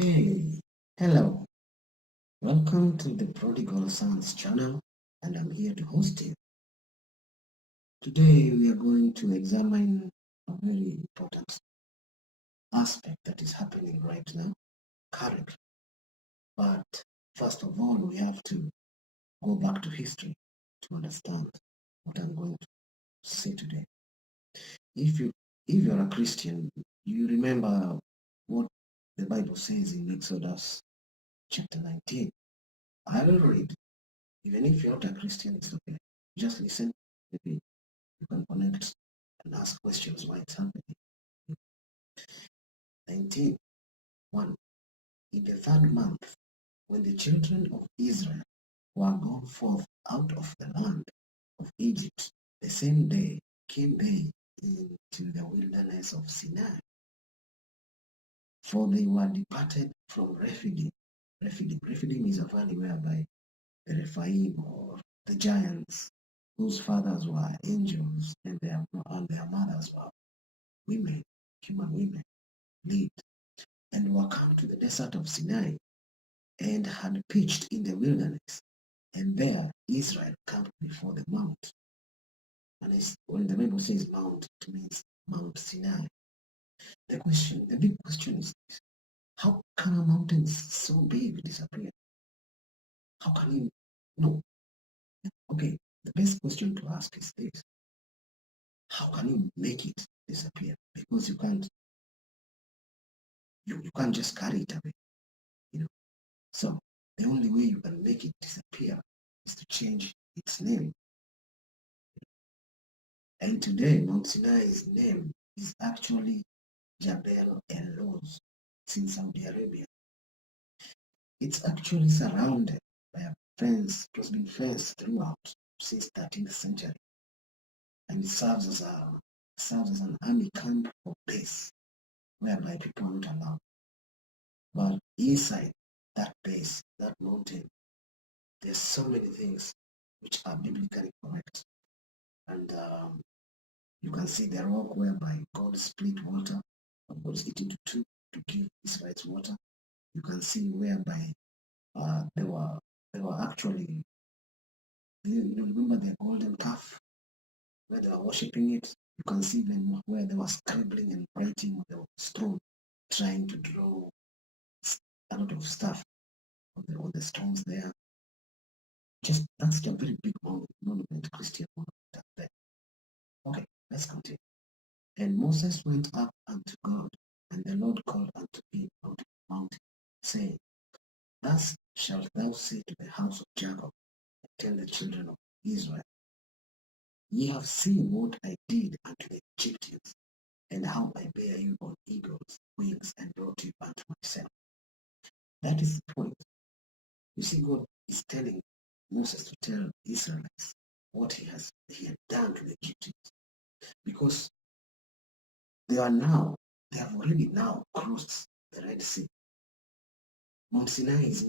Hey, hello. Welcome to the Prodigal Sons channel, and I'm here to host you. Today we are going to examine a very important aspect that is happening right now, currently. But first of all, we have to go back to history to understand what I'm going to say today. If you if you're a Christian, you remember what the Bible says in Exodus chapter 19. I will read. Even if you're not a Christian, it's okay. Just listen. Maybe you can connect and ask questions why it's happening. 19:1. In the third month, when the children of Israel were gone forth out of the land of Egypt, the same day came they into the wilderness of Sinai, for they were departed from Rephidim. Rephidim is a valley whereby the Rephaim or the giants, whose fathers were angels and their mothers were women, human women, lived, and were come to the desert of Sinai, and had pitched in the wilderness, and there Israel camped before the mount. And when the Bible says mount, it means Mount Sinai. The big question is this: how can a mountain so big disappear? How can you no? Okay, the best question to ask is this: how can you make it disappear? Because you can't just carry it away, you know. So the only way you can make it disappear is to change its name. And today, Mount Sinai's name is actually Jabal El-Luz. It's in Saudi Arabia. It's actually surrounded by a fence. It has been fenced throughout since 13th century, and it serves as an army camp or base whereby people are not allowed. But inside that base, that mountain, there's so many things which are biblically correct. And you can see the rock whereby God split water, God split into two to give Israelites water. You can see whereby they were actually, you remember the golden calf where they were worshipping it. You can see them where they were scribbling and writing on the stone, trying to draw a lot of stuff on the stones there. Just that's a very big monument, Christian monument there. Okay, let's continue. And Moses went up unto God, and the Lord called unto him out of the mountain, saying, Thus shalt thou say to the house of Jacob, and tell the children of Israel, Ye have seen what I did unto the Egyptians, and how I bare you on eagles' wings and brought you unto myself. That is the point. You see, God is telling Moses to tell the Israelites what he had done to the Egyptians, because they have already now crossed the Red Sea. Mount Sinai is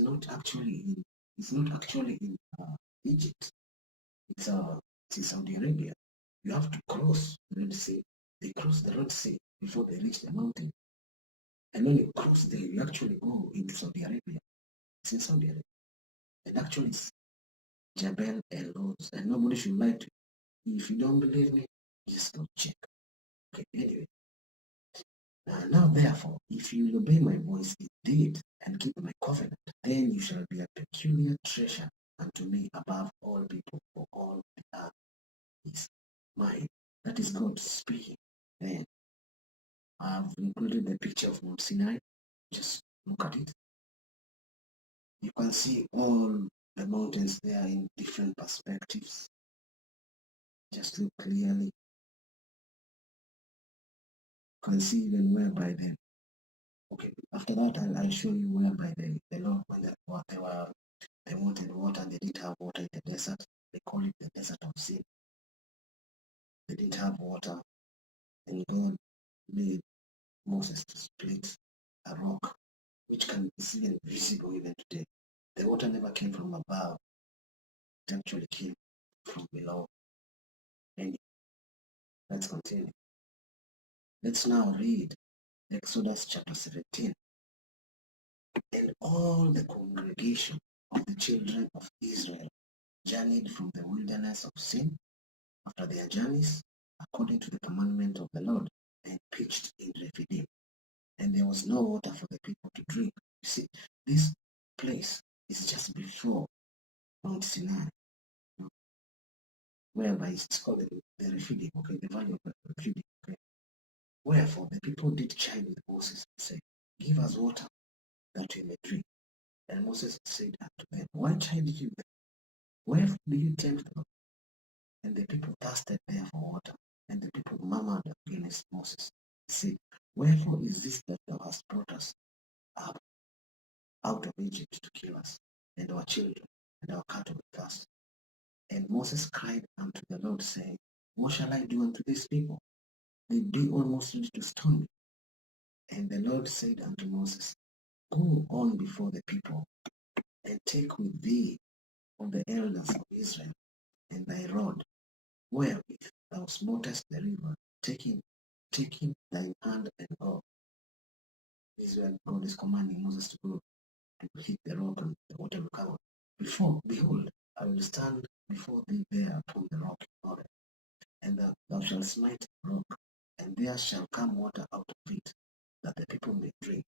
not actually in Egypt. It's in Saudi Arabia. You have to cross the Red Sea. They cross the Red Sea before they reach the mountain. And when you cross there, you actually go into Saudi Arabia. It's in Saudi Arabia. And actually it's Jabal El-Luz. And nobody should lie to you. If you don't believe me, just go check. Okay, anyway. Now therefore, if you will obey my voice indeed, and keep my covenant, then you shall be a peculiar treasure unto me above all people, for all the earth is mine. That is God speaking. Then I've included the picture of Mount Sinai. Just look at it. You can see all the mountains there in different perspectives. Just look clearly. You can see even whereby then. Okay, after that I'll show you whereby the Lord, when they wanted water, they didn't have water in the desert. They call it the desert of sin. They didn't have water, and God made Moses to split a rock, which is even visible even today. The water never came from above; it actually came from below. And let's continue. Let's now read Exodus chapter 17. And all the congregation of the children of Israel journeyed from the wilderness of Sin after their journeys, according to the commandment of the Lord, and pitched in Rephidim. And there was no water for the people to drink. You see, this place is just before Mount Sinai, whereby it's called the Rephidim, okay, the valley of the Rephidim, okay. Wherefore the people did chide with Moses and said, give us water that we may drink. And Moses said unto them, why chided you them? Wherefore do you tempt them? And the people thirsted there for water. And the people murmured against Moses, said, wherefore is this that thou hast brought us up out of Egypt to kill us, and our children, and our cattle with thirst? And Moses cried unto the Lord, saying, what shall I do unto these people? They be almost ready to stone me. And the Lord said unto Moses, go on before the people, and take with thee of the elders of Israel, and thy rod, wherewith thou smotest the river, taking thine hand and go. This is where God is commanding Moses to go to hit the rock, and the water will come out. Behold, I will stand before thee there upon the rock in Horeb, and thou shalt smite the rock, and there shall come water out of it, that the people may drink.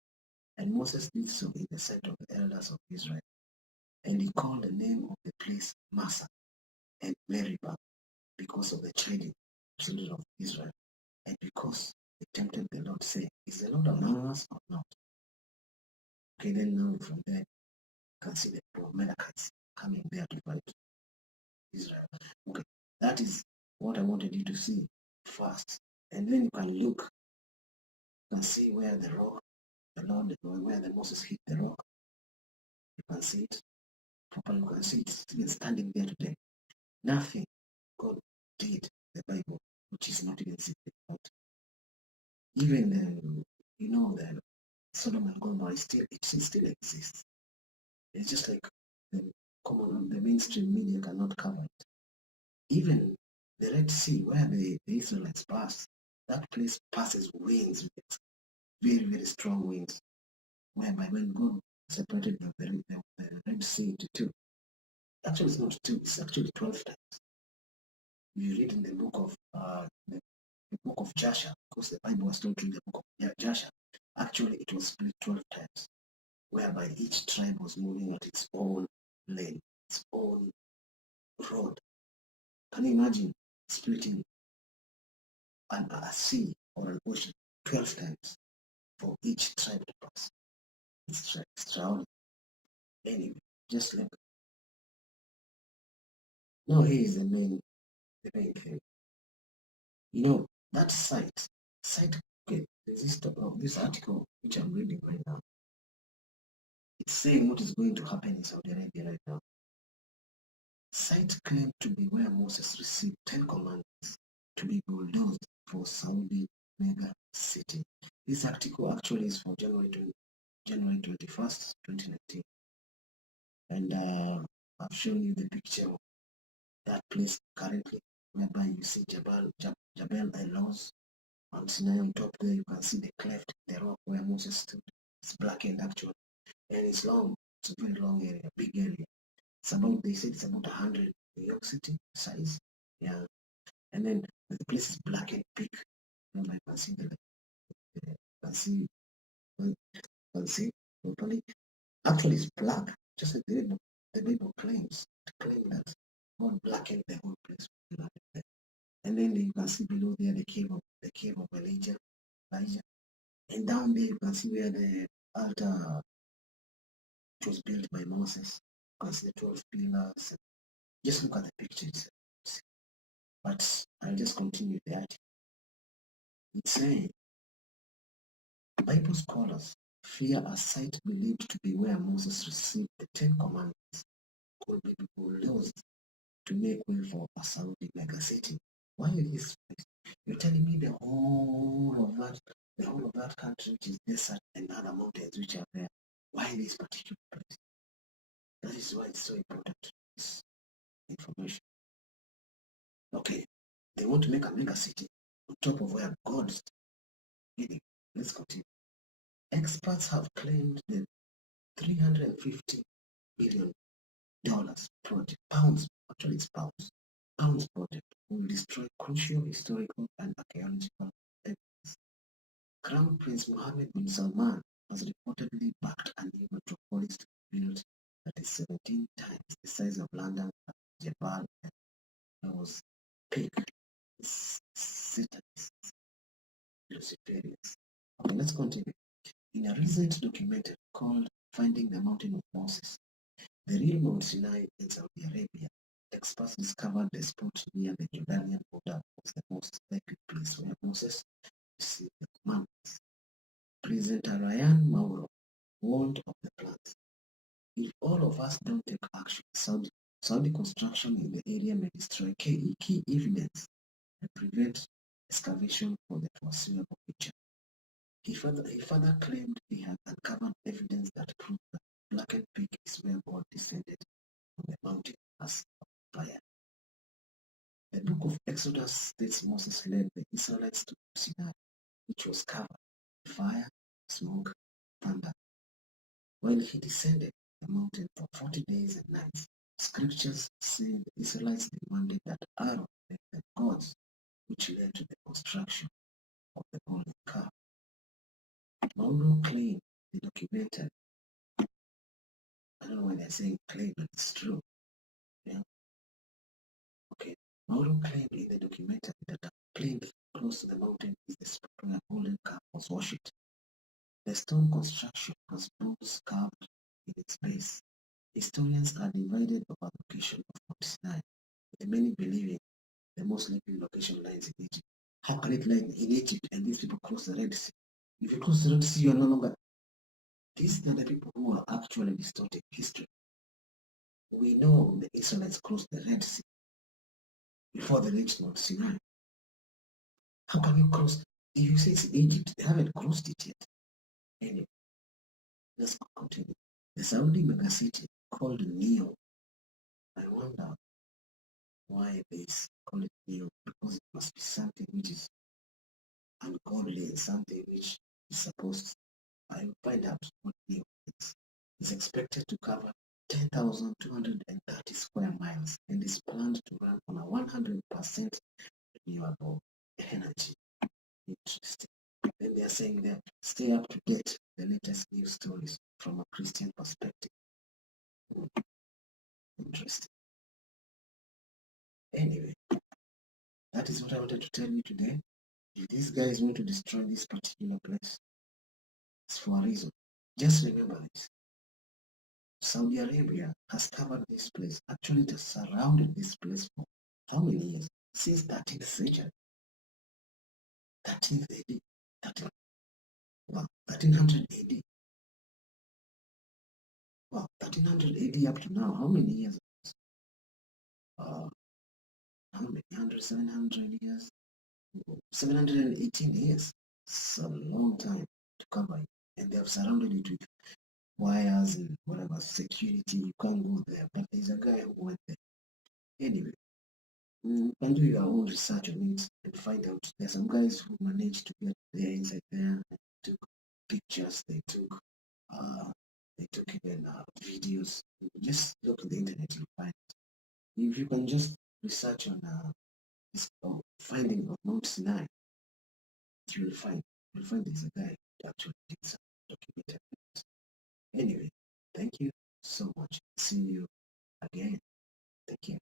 And Moses did so in the sight of the elders of Israel. And he called the name of the place Massa and Meribah, because of the chiding children of Israel, and because they tempted the Lord, saying, is the Lord among us or not? Okay, then now from there, you can see the Amalekites coming there to fight Israel. Okay, that is what I wanted you to see first. And then you can look, you can see where the rock, the Lord, where the Moses hit the rock. You can see it properly, you can see it still standing there today. Nothing God did the Bible, which is not even secret about. Even the Sodom and Gomorrah it still exists. It's just like the mainstream media cannot cover it. Even the Red Sea, where the Israelites passed, that place passes winds with very, very strong winds, whereby when God separated the Red Sea into two, actually it's not two, it's actually 12 times. You read in the book of Joshua, because the Bible was told in the book of Joshua, actually it was split 12 times, whereby each tribe was moving at its own lane, its own road. Can you imagine splitting a sea or an ocean 12 times for each tribe to pass? It's extraordinary. Anyway, just like, now here is the main thing. You know, that site, okay, this article which I'm reading right now, it's saying what is going to happen in Saudi Arabia right now. Site claimed to be where Moses received 10 commandments to be bulldozed for Saudi mega city. This article actually is for January 21st, 2019. And I've shown you the picture of that place currently, whereby you see Jabal El-Lawz, Mount Sinai on top there. You can see the cleft in the rock where Moses stood. It's blackened actually, and it's long. It's a very long area, big area. It's about, they said it's about 100 New York City size. Yeah. And then the place is black and big. You can see can see properly. Actually, it's black, just like the Bible claims to claim that God blackened the whole place. And then you can see below there the cave of Elijah. And down there you can see where the altar was built by Moses. You can see the 12 pillars. Just look at the pictures. But I'll just continue the article. It's saying, Bible scholars fear a site believed to be where Moses received the 10 commandments could be bulldozed to make way for a Saudi megacity. Why is this place? You're telling me the whole of that country, which is desert, and other mountains which are there. Why this particular place? That is why it's so important, this information. Okay, they want to make a mega city on top of where God is. Let's continue. Experts have claimed that $350 billion project, pounds, actually it's pounds project will destroy crucial historical and archaeological evidence. Crown Prince Mohammed bin Salman has reportedly backed a new metropolis to be built that is 17 times the size of London at Jebel was peak. Satanists, Luciferians. Okay, let's continue. In a recent documentary called Finding the Mountain of Moses, the real Mount Sinai in Saudi Arabia, experts discovered the spot near the Jordanian border was the most likely place where Moses received the commandments. Presenter Ryan Mauro warned of the plans. If all of us don't take action, Saudi construction in the area may destroy key evidence and prevent excavation for the foreseeable future. He further claimed he had uncovered evidence that proved that Blackened Peak is where God descended from the mountain as fire. The book of Exodus states Moses led the Israelites to Sinai, which was covered with fire, smoke, thunder. While he descended the mountain for 40 days and nights, scriptures say the Israelites demanded that Aaron make them gods, which led to the construction of the golden calf. Mauro claimed the documentary. I don't know why they're saying claim, but it's true. Yeah. Okay. Mauro claimed in the documentary that a plain close to the mountain is the spot where a golden calf was worshipped. The stone construction has bones carved in its base. Historians are divided over the location of Mount Sinai, with many believing the most likely location lies in Egypt. How can it lie in Egypt and these people cross the Red Sea? If you cross the Red Sea, you are no longer. These are the people who are actually distorting history. We know the Israelites crossed the Red Sea before they reached Mount Sinai. How can you cross? If you say it's Egypt, they haven't crossed it yet. Anyway, let's continue. The Saudi megacity called Neo. I wonder why they call it Neo, because it must be something which is ungodly and something which is supposed to. I will find out what Neo is. It's expected to cover 10,230 square miles and is planned to run on a 100% renewable energy. Interesting. Then they are saying that stay up to date the latest news stories from a Christian perspective. Interesting. Anyway, that is what I wanted to tell you today. If these guys want to destroy this particular place, it's for a reason. Just remember this. Saudi Arabia has covered this place. Actually, it has surrounded this place for how many years? Since 13th century. 13th AD. 1300 AD. Well, 1300 AD up to now, how many years? How many? 700 years? 718 years. It's a long time to cover it. And they have surrounded it with wires and whatever security. You can't go there. But there's a guy who went there. Anyway, you can do your own research on it and find out. There's some guys who managed to get there inside there. They took pictures. They took even videos. Just look at the internet, you'll find it. If you can just research on this finding of Mount Sinai, you'll find there's a guy who actually did some documented. Anyway, thank you so much. See you again. Thank you.